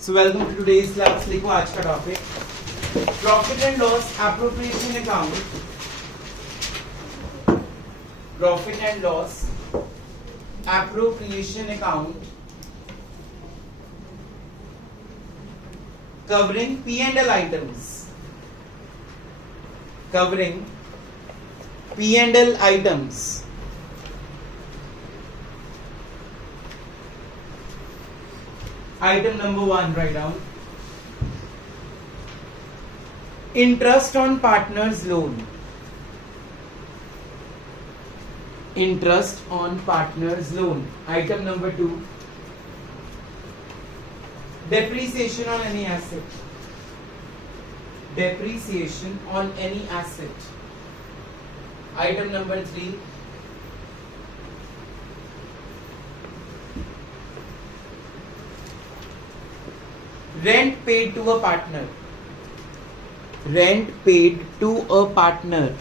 So welcome to today's class. लिखो आज का topic profit and loss appropriation account. Profit and loss appropriation account covering P&L items. Covering P&L items. Item number 1, write down. Interest on partner's loan. Interest on partner's loan. Item number 2. Depreciation on any asset. Depreciation on any asset. Item number 3. Rent paid to a partner. Rent paid to a partner.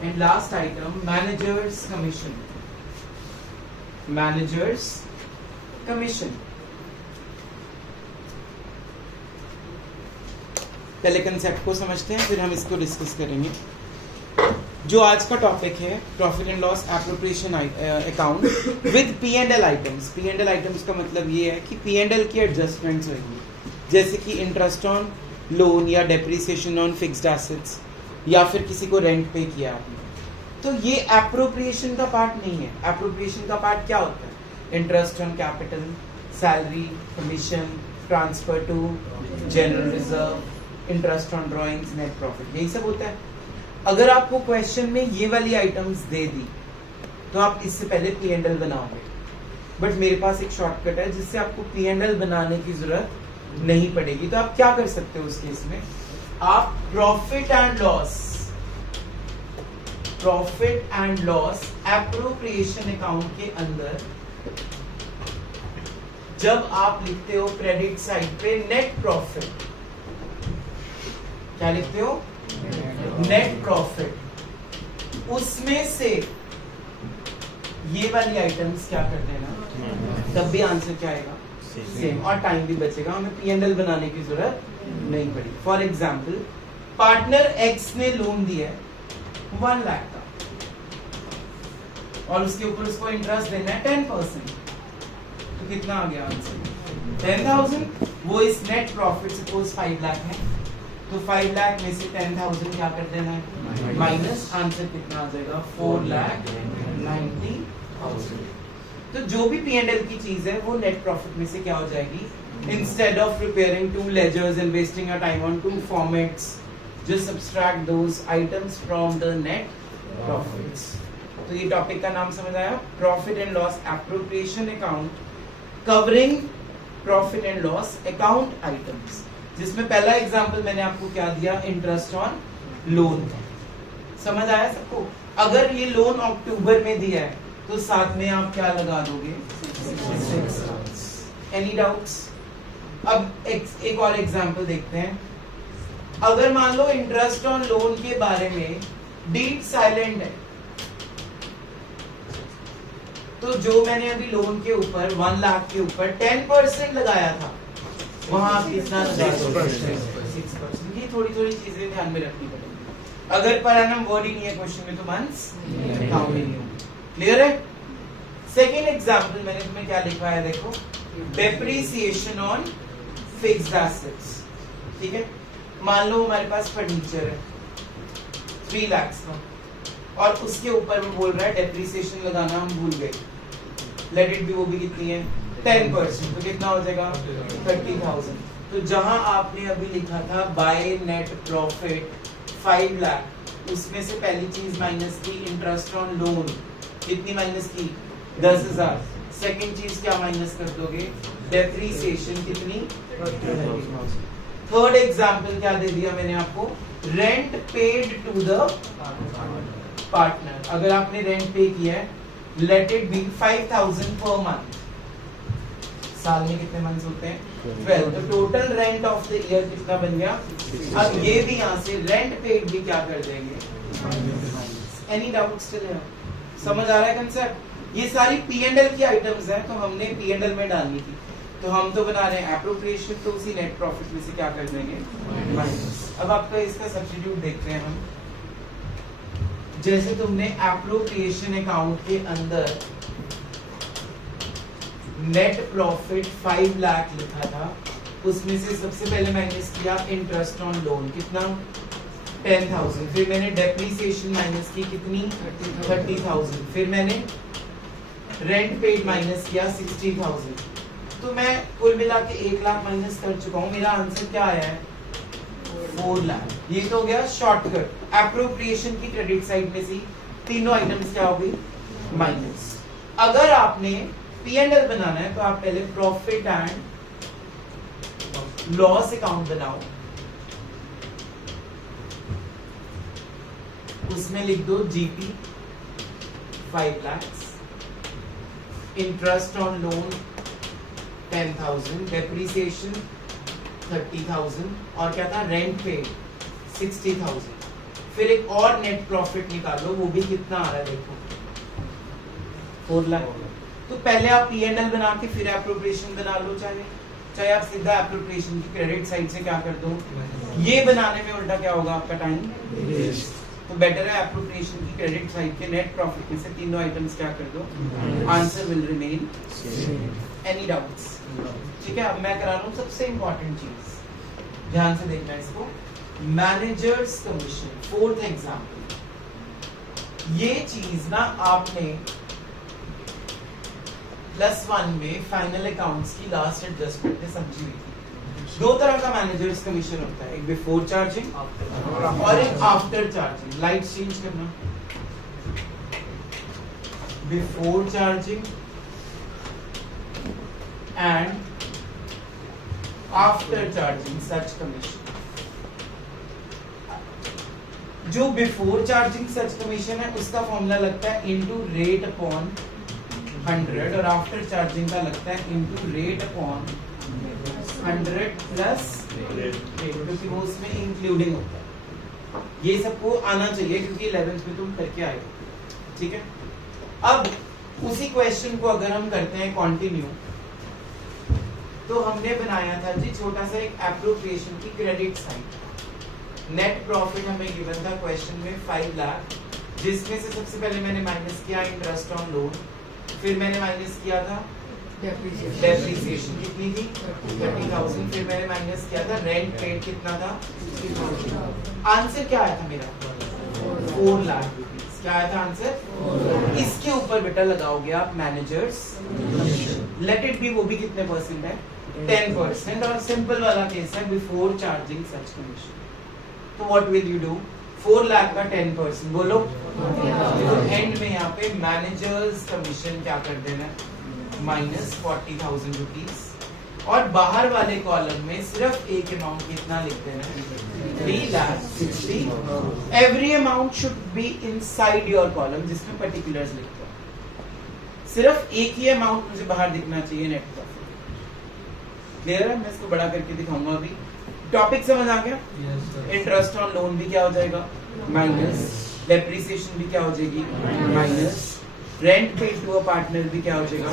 And last item, manager's commission. Manager's commission. पहले concept को समझते हैं, फिर हम इसको discuss करेंगे. जो आज का टॉपिक है profit and loss appropriation account with P&L items. P&L items का मतलब ये है कि P&L की एडजस्टमेंट्स होंगी, जैसे कि इंटरेस्ट ऑन लोन या डेप्रिसिएशन ऑन फिक्स्ड एसेट्स या फिर किसी को रेंट पे किया आपने. तो ये एप्रोप्रिएशन का पार्ट नहीं है. एप्रोप्रिएशन का पार्ट क्या होता है? Interest on capital, salary, commission, transfer to general reserve, interest on drawings, net profit, यही सब होता है. अगर आपको क्वेश्चन में ये वाली आइटम्स दे दी तो आप इससे पहले P&L बनाओगे, बट मेरे पास एक शॉर्टकट है जिससे आपको P&L बनाने की जरूरत नहीं पड़ेगी. तो आप क्या कर सकते हो उस केस में? आप profit and loss appropriation account के अंदर जब आप लिखते हो क्रेडिट साइड पे नेट प्रॉफिट, क्या लिखते हो? Net profit. उसमें से ये वाली आइटम्स क्या कर देना, तब भी आंसर क्या आएगा? सेम. और टाइम भी बचेगा, हमें P&L बनाने की जरूरत नहीं पड़ी. फॉर एग्जाम्पल, पार्टनर एक्स ने लोन दिया है 1 लाख का और उसके ऊपर उसको इंटरेस्ट देना है 10%. तो कितना आ गया आंसर? 10,000. वो इस नेट प्रॉफिट सपोज 5 लाख है, तो 5 लाख में से 10,000 क्या कर देना है? माइनस. आंसर कितना आ जाएगा? 4,90,000. तो जो भी P&L की चीज है वो नेट प्रॉफिट में से क्या हो जाएगी? Instead of preparing 2 ledgers and wasting your time on 2 formats, just subtract those items from the net profits. तो ये टॉपिक का नाम समझ आया? Profit and loss appropriation account covering profit and loss account items, जिसमें पहला एग्जांपल मैंने आपको क्या दिया? Interest on loan. समझ आया सबको? अगर ये लोन अक्टूबर में दिया है तो साथ में आप क्या लगा दोगे? 6 months. Any doubts? अब एक और एग्जांपल देखते हैं. अगर मान लो इंटरेस्ट ऑन लोन के बारे में डीड साइलेंट है, तो जो मैंने अभी लोन के ऊपर 1 लाख के ऊपर 10% लगाया था, वहां आप कितना? 6%. ये थोड़ी थोड़ी चीजें ध्यान में रखनी पड़ेगी. अगर पर एनम वर्ड ही नहीं है क्वेश्चन में तो मंथ्स काउंट ही नहीं होंगे. क्लियर है? सेकेंड एग्जांपल मैंने तुम्हें क्या लिखा है, देखो. Depreciation on fixed assets. ठीक है, मान लो हमारे पास फर्नीचर है 3 लाख का और उसके ऊपर वो बोल रहा है डेप्रिसिएशन लगाना हम भूल गए. लेट इट बी, वो भी कितनी है? 10%. तो कितना हो जाएगा? 30,000. तो जहां आपने अभी लिखा था बाय नेट प्रॉफिट 5 लाख, उसमें से पहली चीज माइनस की इंटरेस्ट ऑन लोन. कितनी माइनस की? 10,000. सेकंड चीज क्या माइनस कर दोगे? डेप्रिसिएशन. कितनी? 30,000. थर्ड एग्जांपल क्या दे दिया मैंने आपको? Rent paid to the partner. अगर आपने रेंट पे किया है, let it be 5,000 per month. साल में कितने मंथ्स होते हैं? 12. तो total rent of the year कितना बन गया? अब ये भी यहाँ से रेंट पेड भी क्या कर देंगे? एनी डाउट स्टिल है? समझ आ रहा है कंसेप्ट? ये सारी P&L की आइटम्स हैं, तो हमने P&L में डालनी थी. तो हम तो बना रहे हैं एप्रोप्रिएशन, तो उसी नेट प्रॉफिट में से क्या कर देंगे, माइनस। अब आपका इसका सब्स्टिट्यूट देखते हैं हम। जैसे तुमने एप्रोप्रिएशन अकाउंट के अंदर नेट प्रॉफिट 5 लाख लिखा था, उसमें से सबसे पहले माइनस किया इंटरेस्ट ऑन लोन, कितना 10,000। फिर मैंने डेप्रिसिएशन माइनस की, कितनी 30,000। फिर मैंने रेंट पेड माइनस किया 60,000। तो मैं कुल मिला के 1 लाख माइनस कर चुका हूँ। मेरा आंसर क्या आया है, 4 लाख। ये तो हो गया शॉर्टकट। एप्रोप्रिएशन की क्रेडिट साइड में से तीनों आइटम्स क्या हो गई, माइनस। अगर आपने P&L बनाना है तो आप पहले प्रॉफिट एंड लॉस अकाउंट बनाओ, उसमें लिख दो GP 5 lakh, interest on loan 10,000, depreciation 30,000 और क्या था, रेंट पेड 60,000। फिर एक और नेट प्रॉफिट निकालो, वो भी कितना आ रहा है देखो, 4 लाख। तो पहले आप P&L बना के फिर एप्रोप्रिएशन बना लो, चाहे आप सीधा एप्रोप्रिएशन की क्रेडिट साइड से क्या कर दो, ये बनाने में उल्टा क्या होगा आपका टाइम। तो बेटर है एप्रोप्रिएशन की क्रेडिट साइड के नेट प्रॉफिट में से तीनों आइटम्स क्या कर दो, answer will remain. Any doubts? ठीक है, अब मैं करा रहा हूं सबसे इंपॉर्टेंट चीज, ध्यान से देखना इसको। Managers commission, 4th example. ये चीज ना आपने +1 में फाइनल अकाउंट्स की लास्ट एडजस्टमेंट में समझी हुई थी। 2 तरह का मैनेजर्स कमीशन होता है, एक बिफोर चार्जिंग और एक आफ्टर चार्जिंग। लाइट चेंज करना, before charging and after charging such commission. जो बिफोर चार्जिंग सच कमीशन है उसका फॉर्मूला लगता है इनटू रेट अपॉन 100 और आफ्टर चार्जिंग का लगता है into rate upon 100 plus rate, क्योंकि वो उसमें इंक्लूडिंग होता है। ये सबको आना चाहिए क्योंकि 11th में तुम करके आए हो, ठीक है। अब उसी क्वेश्चन को अगर हम करते हैं कंटिन्यू, तो हमने बनाया था जी छोटा सा एक एप्रोप्रिएशन की क्रेडिट साइड। नेट प्रॉफिट हमें गिवन था क्वेश्चन में 5 लाख, जिसमें से सबसे पहले मैंने माइनस किया इंटरेस्ट ऑन लोन, फिर मैंने माइनस किया था डेप्रिसिएशन, कितनी थी 30,000। फिर मैंने माइनस किया था रेंट पेड, कितना था 60,000। आंसर क्या आया था मेरा, 4 लाख रुपीस। क्या आया था आंसर। इसके ऊपर बेटा लगाओगे आप मैनेजर्स, लेट इट बी, वो भी कितने परसेंट है, 10%। और सिंपल वाला केस है बिफोर चार्जिंग सच कमीशन। तो what will you do, 4 lakh का 10%, बोलो। तो एंड में यहाँ पे मैनेजर्स कमीशन क्या कर देना है, माइनस 40,000 रुपीज। और बाहर वाले कॉलम में सिर्फ एक अमाउंट कितना लिख देना है, 3,60,000। Every amount should be inside your column, जिसमें पर्टिकुलर्स लिखते हैं। सिर्फ एक ही अमाउंट मुझे बाहर दिखना चाहिए, नेट प्रॉफिट। क्लियर है? मैं इसको बड़ा करके दिखाऊंगा अभी। टॉपिक समझ आ गया? इंटरेस्ट ऑन लोन भी क्या हो जाएगा, माइनस। डेप्रिसिएशन भी क्या हो जाएगी, minus. Rent paid to a partner भी क्या हो जाएगा,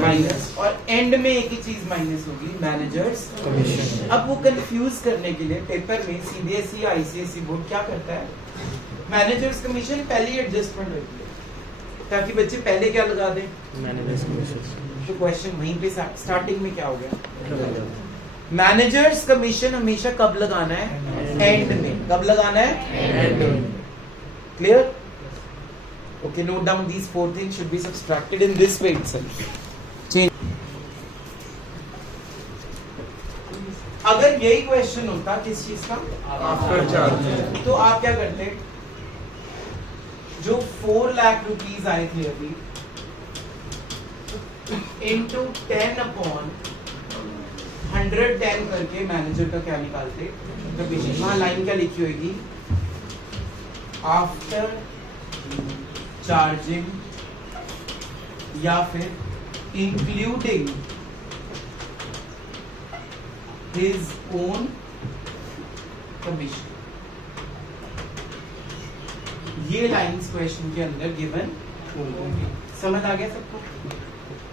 माइनस। और एंड में एक ही चीज माइनस होगी, मैनेजर्स कमीशन। अब वो कंफ्यूज करने के लिए पेपर में CBSE या ICSE बोर्ड क्या करता है, मैनेजर्स कमीशन पहले एडजस्टमेंट होती है, ताकि बच्चे पहले क्या लगा दें, मैनेजर्स कमीशन। तो क्वेश्चन वहीं पे स्टार्टिंग में क्या हो गया, मैनेजर्स कमीशन हमेशा कब लगाना है, एंड में। कब लगाना है, एंड में। Clear? Okay, note down these 4 things should be subtracted in this way itself. Change. अगर यही क्वेश्चन होता किस चीज का, आफ्टर चार्ज, तो आप क्या करते, जो 4 लाख रुपीज आए थे अभी, इंटू 10 अपॉन 110 करके मैनेजर का क्या निकालते, कमीशन। वहां लाइन क्या लिखी होगी, आफ्टर चार्जिंग या फिर इंक्लूडिंग हिज ओन कमीशन। ये लाइंस क्वेश्चन के अंदर गिवन होंगी। समझ आ गया सबको?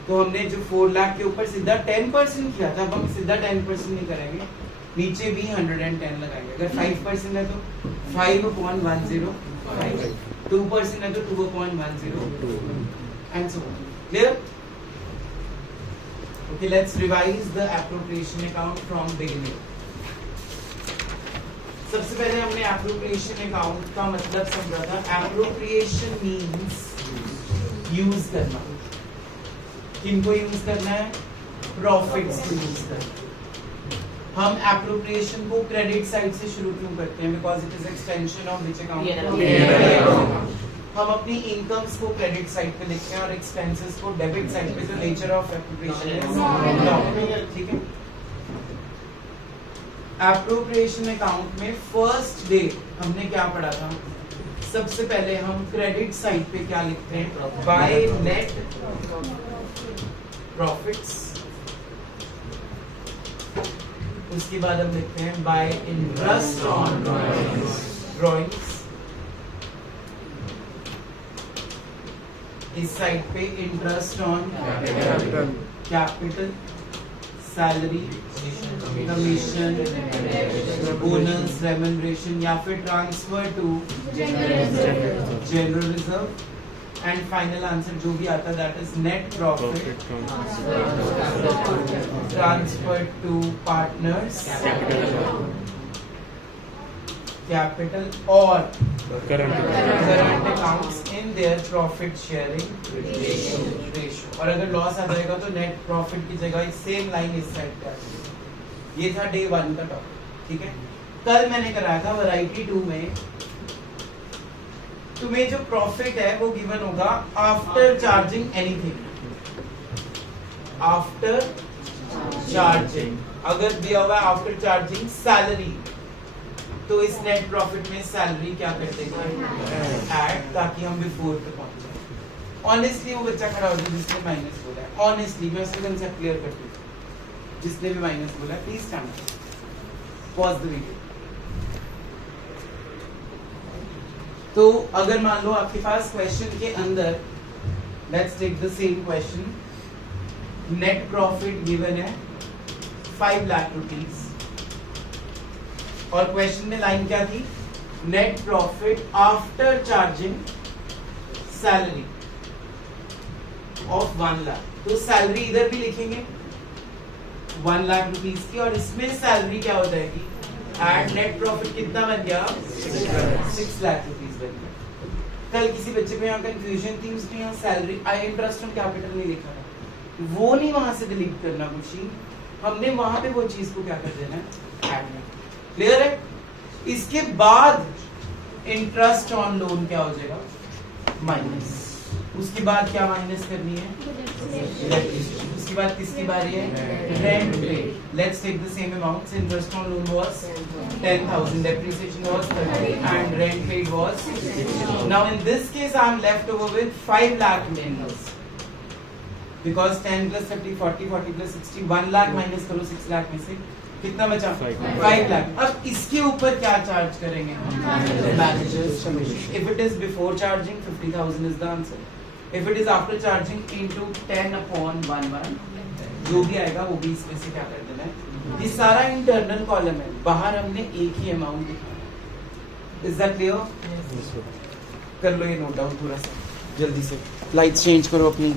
तो हमने जो 4 लाख के ऊपर सीधा 10% किया था, अब हम सीधा 10% नहीं करेंगे, नीचे भी 110 लगाएंगे। अगर 5% है तो 5/105, 2% है तो 2/102 and so on. Clear? Okay, let's revise the appropriation account from beginning. सबसे पहले हमने appropriation account का मतलब समझा था। appropriation means यूज करना। किनको यूज करना है? प्रॉफिट्स को यूज करना। हम एप्रोप्रिएशन को क्रेडिट साइड से शुरू क्यों करते हैं? Because it is extension of which account? हम अपनी इनकम्स को क्रेडिट साइड पे लिखते हैं और एक्सपेंसेस को डेबिट साइड पे। तो नेचर ऑफ एप्रोप्रिएशन इज, ठीक है। एप्रोप्रिएशन अकाउंट में फर्स्ट डे हमने क्या पढ़ा था? सबसे पहले हम क्रेडिट साइड पे क्या लिखते हैं? By net profits. उसके बाद हम लिखते हैं बाय इंटरेस्ट ऑन ड्रॉइंग्स। इस साइड पे interest on capital, salary, commission, bonus, remuneration या फिर transfer to general reserve. And final answer जो भी आता है that is net profit transfer to partners, capital और current accounts in their profit sharing ratio. और अगर लॉस आ जाएगा तो नेट प्रॉफिट की जगह सेम लाइन इस साइड पे आ जाएगी। ये था डे 1 का टॉपिक, ठीक है। कल मैंने कराया था वैरायटी 2 में तुम्हें जो प्रॉफिट है वो गिवन होगा after charging anything. After charging अगर दिया हुआ आफ्टर चार्जिंग सैलरी, तो इस नेट प्रॉफिट में सैलरी क्या कर देंगे? ऐड, ताकि हम बिफोर पे पहुंच जाए। ऑनेस्टली वो बच्चा खड़ा हो जाए जिसने माइनस बोला है। ऑनेस्टली मैं उसका कंसेप्ट क्लियर करती हूँ। जिसने भी माइनस बोला है please stand up, pause the video. तो अगर मान लो आपके पास क्वेश्चन के अंदर, let's take the same question, net profit given है 5 लाख रुपीज और क्वेश्चन में लाइन क्या थी? Net profit after charging salary of 1 lakh. तो सैलरी इधर भी लिखेंगे 1 लाख रुपीज की और इसमें सैलरी क्या हो जाएगी? एड नेट प्रॉफिट कितना बन गया? 6 लाख रुपीज बन गया। कल किसी बच्चे को यहाँ कंफ्यूजन थी, उसने यहाँ salary I interest on capital नहीं लिखा था, वो नहीं वहां से डिलीट करना कुछ ही, हमने वहां पे वो चीज को क्या कर देना है? ऐड में। क्लियर है? इसके बाद इंटरेस्ट ऑन लोन क्या हो जाएगा? माइनस। उसके बाद क्या माइनस करनी है? उसके बाद किसकी बारी है? Rent paid. Let's take the same amounts. Interest on loan was 10,000, depreciation was 30 and rent paid was 60. Now in this case I am left over with 5 lakh minus, because 10 plus 30 40, 40 plus 60, 1 lakh minus करो 6 लाख में से, कितना बचा? 5 लाख। अब इसके ऊपर क्या charge करेंगे हम? Managers commission. If it is before charging 50,000 is the answer. If it is after charging into 10/11, जो भी आएगा वो भी इसमें से क्या कर देना है? ये सारा इंटरनल कॉलम है, बाहर हमने एक ही अमाउंट दिखाया। Is that clear? कर लो ये नोट डाउन थोड़ा सा जल्दी से। लाइट्स चेंज करो अपनी।